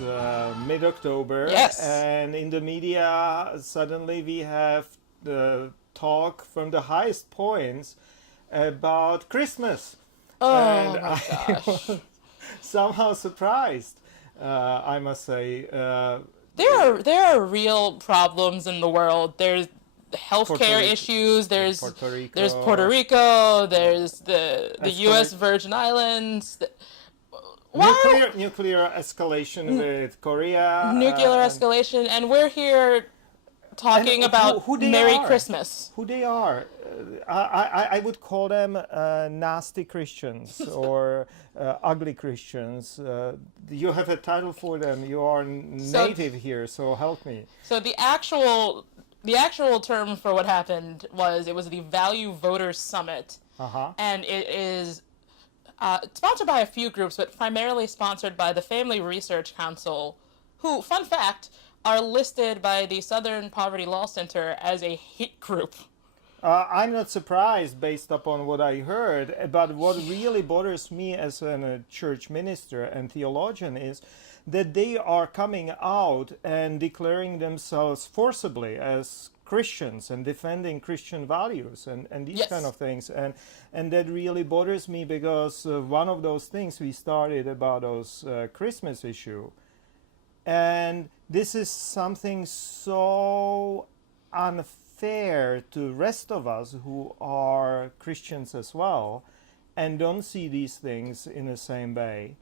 It's mid-October, Yes. and in the media, suddenly we have the talk from the highest points about Christmas. Oh And my I gosh. was somehow surprised, I must say. There are real problems in the world. There's Puerto healthcare Rico, issues. Puerto There's Puerto Rico, Rico. There's the U.S. escalate, Virgin Islands. Why nuclear escalation with Korea, nuclear escalation? And we're here and talking about who they Merry are, Christmas. who they are. I would call them nasty Christians or ugly Christians. You have a title for them. You are So native here, so help me. so the actual term for what happened was it was the Value Voters Summit, Uh-huh. and it is sponsored by a few groups, but primarily sponsored by the Family Research Council, who, fun fact, are listed by the Southern Poverty Law Center as a hate group. I'm not surprised based upon what I heard, but what really bothers me as a church minister and theologian is that they are coming out and declaring themselves forcibly as Christians and defending Christian values and these Yes. kind of things. And that really bothers me because one of those things we started about those Christmas issue. And this is something so unfair to rest of us who are Christians as well and don't see these things in the same way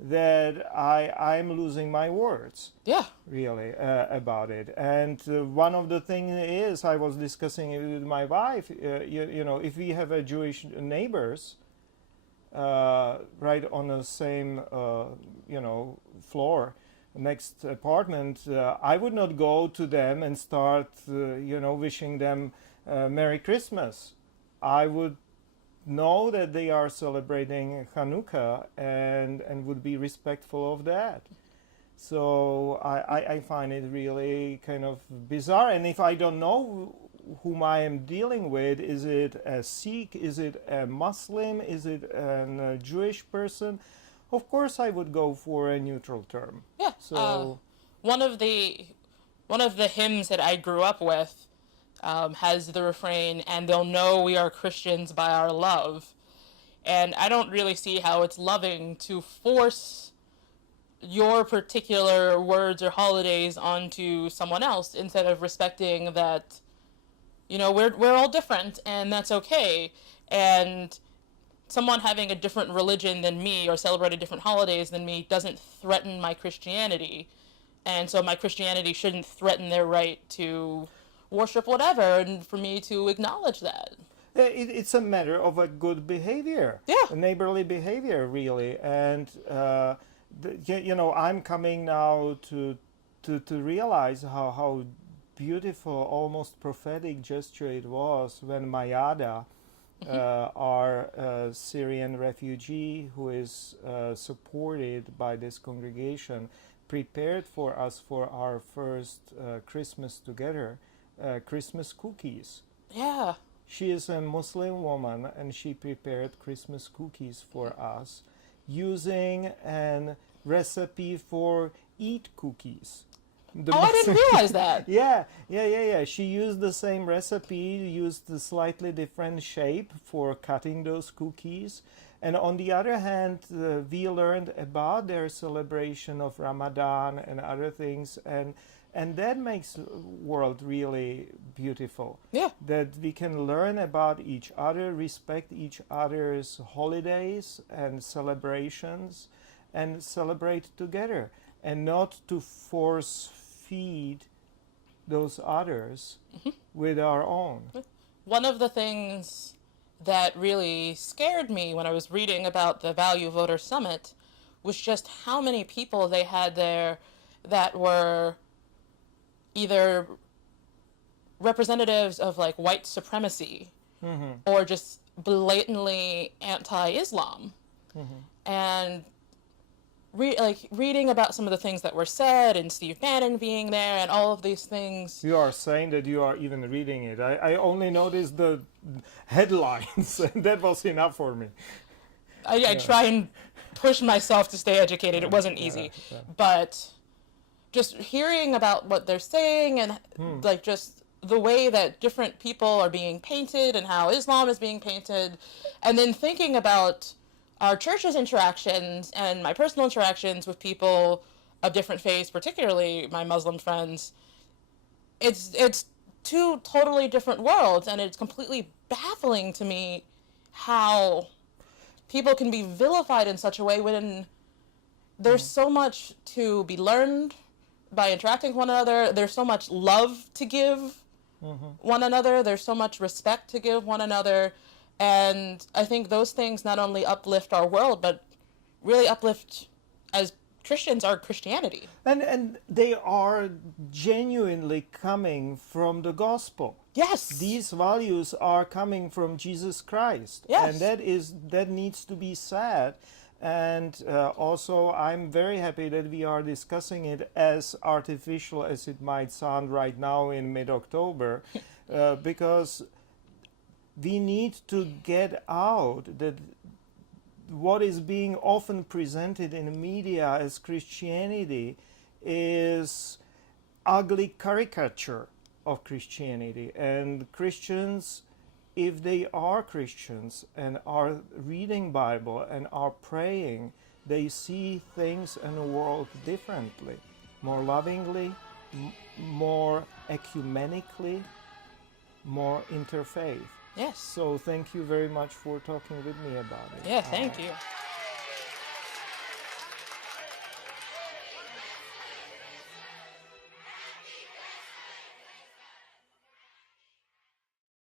that I'm losing my words Yeah. really about it. And one of the things is I was discussing it with my wife, you know, if we have a Jewish neighbors right on the same you know, floor, next apartment, I would not go to them and start you know, wishing them Merry Christmas. I would know that they are celebrating Hanukkah and would be respectful of that. So I find it really kind of bizarre. And if I don't know whom I am dealing with, is it a Sikh, is it a Muslim, is it a Jewish person, of course I would go for a neutral term. Yeah. So One of the hymns that I grew up with has the refrain, "And they'll know we are Christians by our love." And I don't really see how it's loving to force your particular words or holidays onto someone else instead of respecting that, you know, we're all different and that's okay. And someone having a different religion than me or celebrating different holidays than me doesn't threaten my Christianity. And so my Christianity shouldn't threaten their right to worship whatever, and for me to acknowledge that. it's a matter of a good behavior, Yeah. a neighborly behavior, really. And you know, I'm coming now to realize how beautiful, almost prophetic gesture it was when Mayada, our Syrian refugee who is supported by this congregation, prepared for us for our first Christmas together, Christmas cookies. Yeah. She is a Muslim woman and she prepared Christmas cookies for us using a recipe for eat cookies. The Oh, I didn't realize that. yeah. She used the same recipe, used a slightly different shape for cutting those cookies. And on the other hand, we learned about their celebration of Ramadan and other things, and that makes the world really beautiful. Yeah. That we can learn about each other, respect each other's holidays and celebrations, and celebrate together, and not to force feed those others with our own. One of the things that really scared me when I was reading about the Value Voter Summit was just how many people they had there that were either representatives of like white supremacy or just blatantly anti-Islam. And reading about some of the things that were said and Steve Bannon being there and all of these things. You are saying that you are even reading it. I only noticed the headlines, and that was enough for me. I try and push myself to stay educated. It wasn't easy. But just hearing about what they're saying and like just the way that different people are being painted and how Islam is being painted, and then thinking about our church's interactions and my personal interactions with people of different faiths, particularly my Muslim friends, it's two totally different worlds, and it's completely baffling to me how people can be vilified in such a way when there's so much to be learned by interacting with one another. There's so much love to give one another. There's so much respect to give one another. And I think those things not only uplift our world, but really uplift, as Christians, our Christianity. And they are genuinely coming from the gospel. Yes. These values are coming from Jesus Christ. Yes. And that needs to be said. And also, I'm very happy that we are discussing it, as artificial as it might sound right now in mid-October, because we need to get out that what is being often presented in the media as Christianity is ugly caricature of Christianity. And Christians, if they are Christians and are reading Bible and are praying, they see things in the world differently, more lovingly, more ecumenically, more interfaith. Yes. So thank you very much for talking with me about it. Yeah, thank you.